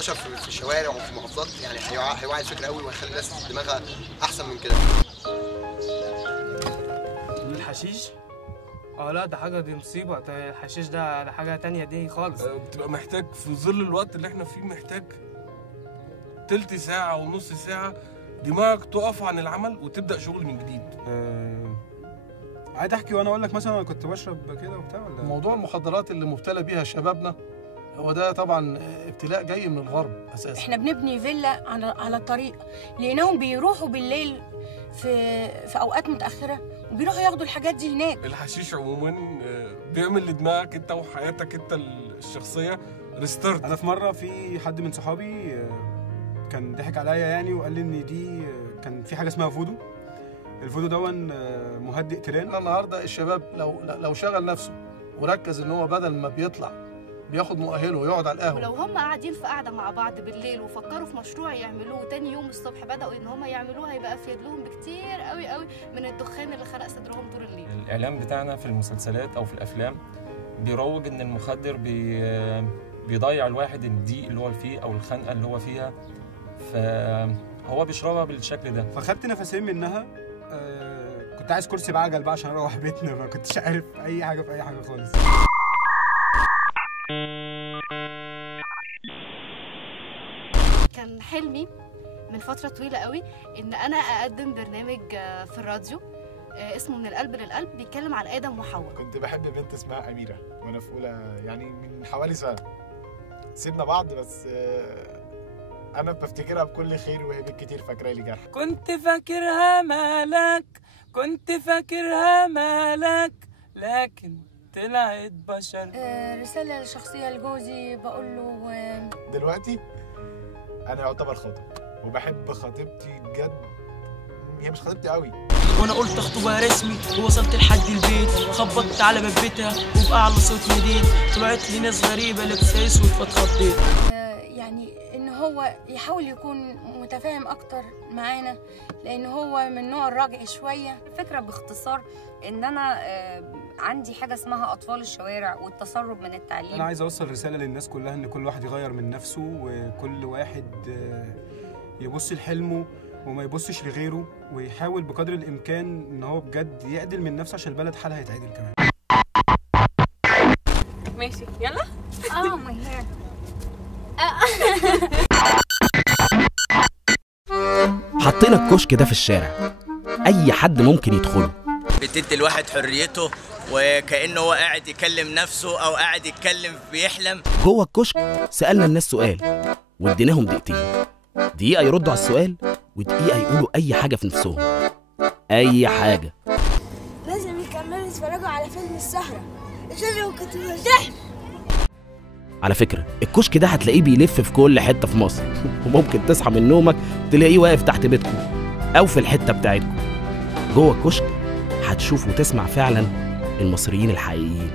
انتشر في الشوارع وفي المحافظات، يعني هيوعي الفكره قوي وهيخلي الناس دماغها احسن من كده. الحشيش لا ده حاجه، دي مصيبه. الحشيش ده حاجه تانية دي خالص. بتبقى محتاج في ظل الوقت اللي احنا فيه، محتاج تلت ساعه ونص ساعه دماغك تقف عن العمل وتبدا شغل من جديد. عايز احكي وانا اقول لك مثلا انا كنت بشرب كده وبتاع ولا؟ موضوع المخدرات اللي مبتلى بيها شبابنا هو ده طبعا ابتلاء جاي من الغرب اساسا. احنا بنبني فيلا على الطريق، لانهم بيروحوا بالليل في اوقات متاخره وبيروحوا ياخدوا الحاجات دي هناك. الحشيش عموما بيعمل لدماغك انت وحياتك انت الشخصيه ريستارت. انا في مره في حد من صحابي كان ضحك عليا يعني وقال لي ان دي كان في حاجه اسمها فودو. الفودو دون مهدئ تيران. النهارده الشباب لو شغل نفسه وركز ان هو بدل ما بيطلع بياخد مؤهله ويقعد على القهوه، ولو هم قاعدين في قاعده مع بعض بالليل وفكروا في مشروع يعملوه تاني يوم الصبح بداوا ان هم يعملوه، هيبقى افيد لهم بكتير قوي قوي من الدخان اللي خنق صدرهم طول الليل. الاعلام بتاعنا في المسلسلات او في الافلام بيروج ان المخدر بيضيع الواحد الضيق اللي هو فيه او الخنقه اللي هو فيها، فهو بيشربها بالشكل ده. فخدت نفسين منها. كنت عايز كرسي بعجل بقى عشان اروح بيتنا، ما كنتش عارف اي حاجه في اي حاجه خالص. كان حلمي من فتره طويله قوي ان انا اقدم برنامج في الراديو اسمه من القلب للقلب، بيتكلم عن ادم وحواء. كنت بحب بنت اسمها اميره وانا في اولى، يعني من حوالي سنه. سيبنا بعض بس انا بفتكرها بكل خير وهي بالكتير فاكره لي جرح. كنت فاكرها مالك، كنت فاكرها مالك، لكن طلعت بشر. رساله شخصيه لجوزي بقول له دلوقتي انا يعتبر خاطب وبحب خطيبتي بجد. هي مش خطيبتي قوي وانا قلت اخطبها رسمي ووصلت لحد البيت، خبطت على باب بيتها وبأعلى صوت نديت، طلعت لي ناس غريبه لابسه اسود فاتخضيت. يعني ان هو يحاول يكون متفاهم اكتر معانا لان هو من نوع الرجعي شويه. الفكره باختصار ان انا عندي حاجه اسمها اطفال الشوارع والتسرب من التعليم. انا عايز اوصل رساله للناس كلها ان كل واحد يغير من نفسه، وكل واحد يبص لحلمه وما يبصش لغيره، ويحاول بقدر الامكان ان هو بجد يعدل من نفسه عشان البلد حالها يتعدل كمان. ماشي يلا. ماي هير. حطينا الكشك ده في الشارع، اي حد ممكن يدخله. بتدي الواحد حريته وكأنه هو قاعد يكلم نفسه او قاعد يتكلم بيحلم. جوه الكشك سألنا الناس سؤال واديناهم دقيقتين، دقيقة يردوا على السؤال ودقيقة يقولوا أي حاجة في نفسهم، أي حاجة. لازم يكملوا يتفرجوا على فيلم السهرة، الشجرة كنت مرتاح. على فكرة الكشك ده هتلاقيه بيلف في كل حتة في مصر، وممكن تصحى من نومك تلاقيه واقف تحت بيتكم أو في الحتة بتاعتكم. جوه الكشك هتشوف وتسمع فعلا المصريين الحقيقيين.